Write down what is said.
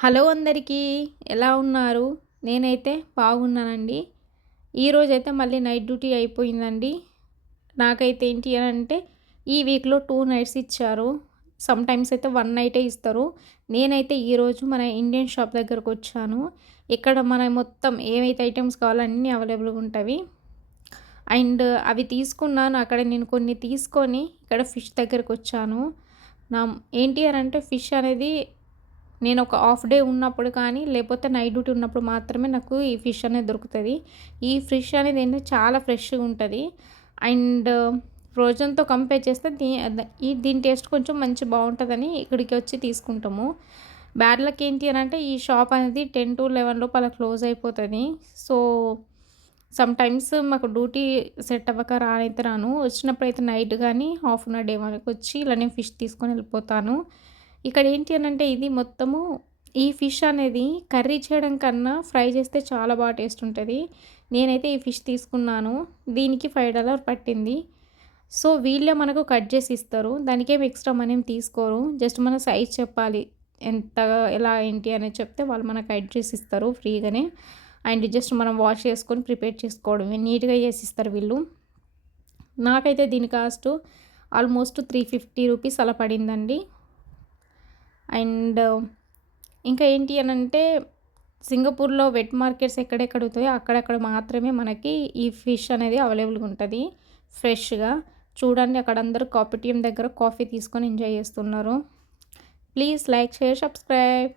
Hello అందరికీ. ఎలా ఉన్నారు? నేనైతే బాగున్నానండి. ఈరోజైతే మళ్ళీ నైట్ డ్యూటీ అయిపోయిందండి. నాకైతే ఏంటి అనంటే ఈ వీక్‌లో 2 నైట్స్ ఇచ్చారు. సమ్‌టైమ్స్ అయితే 1 నైటే ఇస్తారు. నేనైతే ఈరోజు మన ఇండియన్ షాప్ దగ్గరకొచ్చాను. ఇక్కడ మన మొత్తం ఏవైతే ఐటెమ్స్ కావాలో అన్నీ అవైలబుల్‌గా ఉంటవి. అండ్ అవి తీసుకున్నాను. అక్కడ నేను కొన్ని తీసుకొని ఇక్కడ ఫిష్ దగ్గరకొచ్చాను. నా ఏంటి అనంటే ఫిష్ అనేది నేను ఒక హాఫ్ డే ఉన్నప్పుడు కానీ, లేపోతే నైట్ డ్యూటీ ఉన్నప్పుడు మాత్రమే నాకు ఈ ఫిష్ అనేది దొరుకుతది. ఈ ఫిష్ అనేది ఏంటంటే చాలా ఫ్రెష్‌గా ఉంటది. అండ్ ఫ్రోజన్‌తో కంపేర్ చేస్తే దీని టేస్ట్ కొంచెం బావుంటదని ఇక్కడికి వచ్చి తీసుకుంటాము. బ్యాడ్ లక్ ఏంటి అనంటే ఈ షాప్ అనేది 10-11 లోపు అలా క్లోజ్ అయిపోతది. సో, సమ్‌టైమ్స్ మాకు డ్యూటీ సెట్ అవ్వక రానైతే రాను. వచ్చినప్పుడైతే నైట్ గానీ, హాఫ్ అన్ డే వరకొచ్చి ఇలానే ఫిష్ తీసుకొని వెళ్ళిపోతాను. ఇక్కడ ఏంటి అనంటే ఇది మొత్తము ఈ ఫిష్ అనేది కర్రీ చేయడం కన్నా ఫ్రై చేస్తే చాలా బాగా టేస్ట్ ఉంటది. నేనైతే ఈ ఫిష్ తీసుకున్నాను. దీనికి $5 పట్టింది. సో, వీళ్ళే మనకు కట్ చేసి ఇస్తారు. దానికేమి ఎక్స్‌ట్రా మనీ ఏం తీసుకోరు. జస్ట్ మన సైజ్ చెప్పాలి. ఎలా ఏంటి అనేది చెప్తే వాళ్ళు మనకు కట్ చేసి ఇస్తారు ఫ్రీగానే. అండ్ జస్ట్ మనం వాష్ చేసుకొని ప్రిపేర్ చేసుకోవడమే. నీట్‌గా చేసిస్తారు వీళ్ళు. నాకైతే దీని కాస్ట్ ఆల్మోస్ట్ ₹350 అలా పడిందండి. అండ్ ఇంకా ఏంటి అనంటే సింగపూర్‌లో వెట్ మార్కెట్స్ ఎక్కడెక్కడ అవుతాయో అక్కడక్కడ మాత్రమే మనకి ఈ ఫిష్ అనేది అవైలబుల్‌గా ఉంటది ఫ్రెష్‌గా. చూడండి అక్కడ అందరూ కాఫీ టీమ్ దగ్గర కాఫీ తీసుకొని ఎంజాయ్ చేస్తున్నారు. Please like, share, subscribe.